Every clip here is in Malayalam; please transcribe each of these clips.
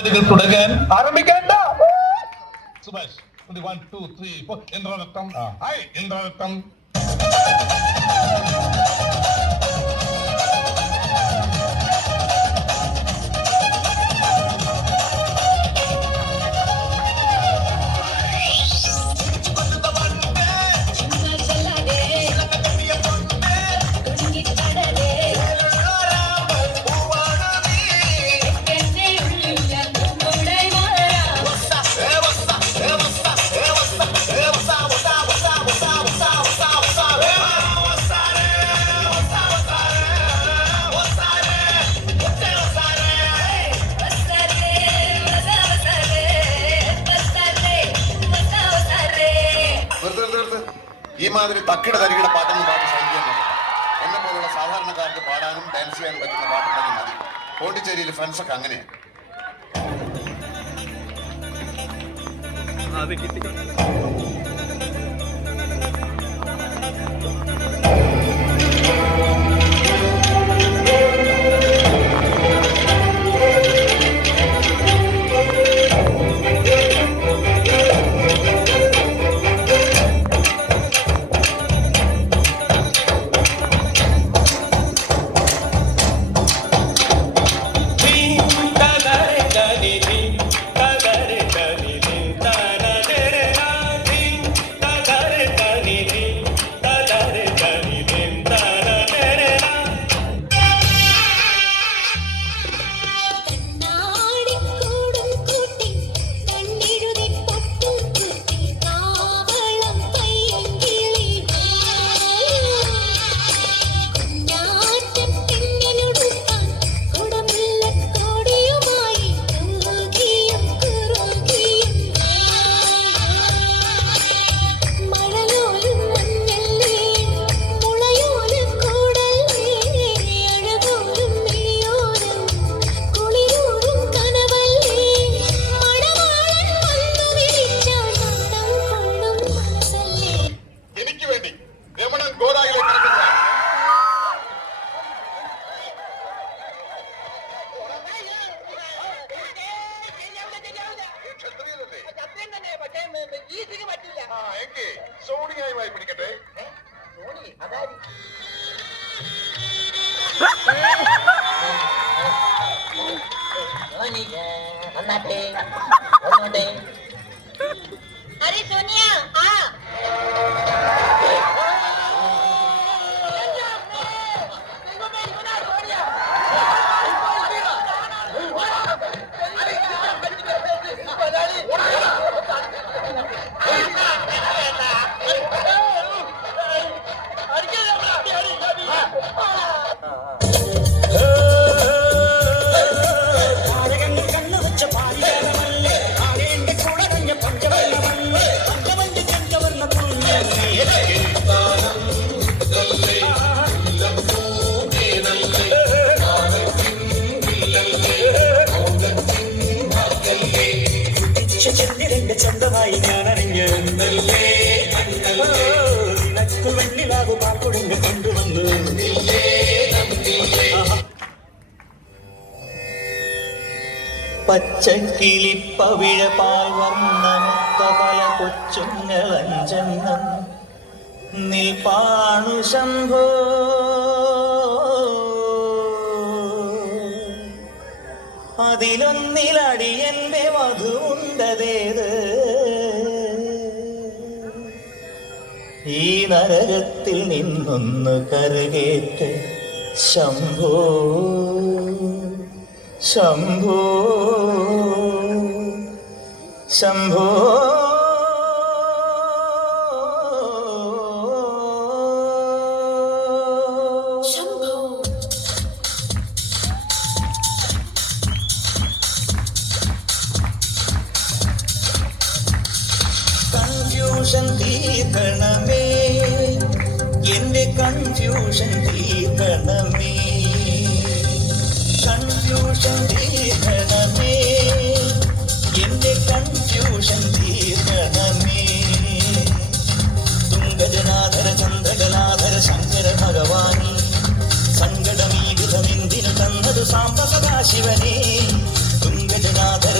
തുടങ്ങാൻ ആരംഭിക്കേണ്ട സുഭാഷ് 1 2 3 4 ഇന്ദ്രരത്നം ഹായ് ഇന്ദ്രരത്നം ഈ മാതിരി തക്കിട തരികിട പാട്ടൊന്നും പാട്ട് സഹിക്കാൻ എന്നെ പോലുള്ള സാധാരണക്കാർക്ക് പാടാനും ഡാൻസ് ചെയ്യാനും പറ്റുന്ന പാട്ടുണ്ടെങ്കിൽ മതി. പോണ്ടിച്ചേരിയിൽ ഫ്രണ്ട്സൊക്കെ അങ്ങനെയാണ്. പിടിക്കട്ടെ अरे सोनिया हाँ ചന്ദ്രന്റെ ചന്തമായി ഞാൻ അറിഞ്ഞല്ലേ നിനക്ക് വെള്ളിലാകു പാൽക്കൊടുങ്ങ് കൊണ്ടുവന്നു പച്ചക്കിളിപ്പവിഴ പാൽ വർണ്ണമൊത്ത പല കൊച്ചുങ്ങൾ അഞ്ചെണ്ണം നിൽപ്പാണു ശംഭോ അതിലൊന്നിലടിയന്റെ മധുണ്ടതേത് ഈ നരകത്തിൽ നിന്നൊന്ന് കരകേറ്റ് ശംഭോ ശംഭോ ശംഭോ കൺഫ്യൂഷൻ തീർക്കണമേ എന്റെ കൺഫ്യൂഷൻ തീർക്കണമേ കൺഫ്യൂഷൻ തീർക്കണമേ എന്റെ കൺഫ്യൂഷൻ തീർക്കണമേ തുങ്കജനാധര ചന്ദ്രകലാധര ശങ്കര ഭഗവാനി സങ്കടമീ വിധമെന്തിനു തന്നതു സാംബ സദാശിവനെ തുങ്കജനാധര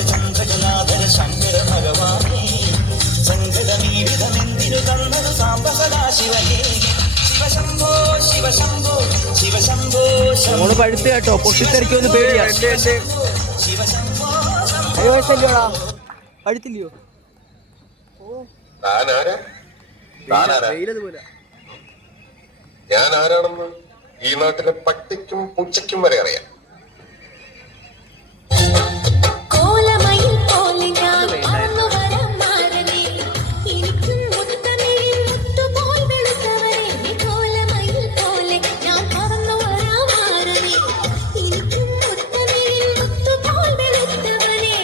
മോള് പഴുത്ത് കേട്ടോ, പൊട്ടിത്തെറിക്കൊന്ന് പേടിയാ. വയസ്സല്ലോടാ, പഴുത്തില്ലയോ? വെയിലതുപോലെ. ഞാൻ ആരാണെന്ന് ഈ നാട്ടിലെ പട്ടിക്കും പൂച്ചയ്ക്കും വരെ അറിയാം.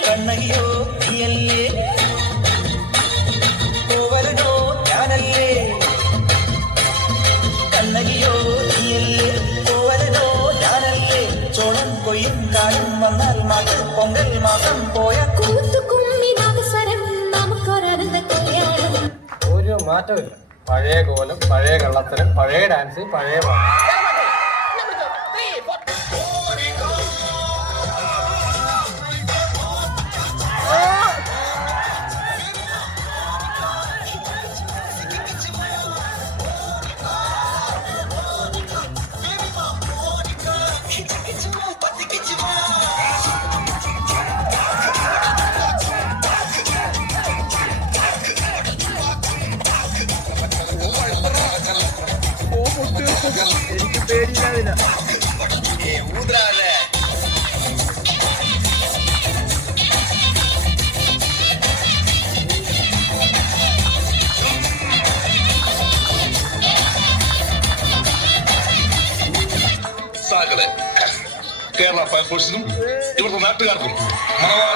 കണ്ണകിയോ നീയല്ലേ, കോവലനോ ഞാനല്ലേ. കണ്ണകിയോ നീയല്ലേ, കോവലനോ ഞാനല്ലേ. ചോളം കൊയ്യും കാലം വന്നാൽ മാട്ട് പൊങ്കൽ മാസം പോയ ഒരു മാറ്റമില്ല. പഴയ കോലം, പഴയ കള്ളത്തരം, പഴയ ഡാൻസ്, പഴയ പാട്ട്. എനിക്ക് പേടിയില്ലാതില്ല. കേരള ഫയർഫോഴ്സിനും ഇവിടുത്തെ നാട്ടുകാർക്കും മണവാള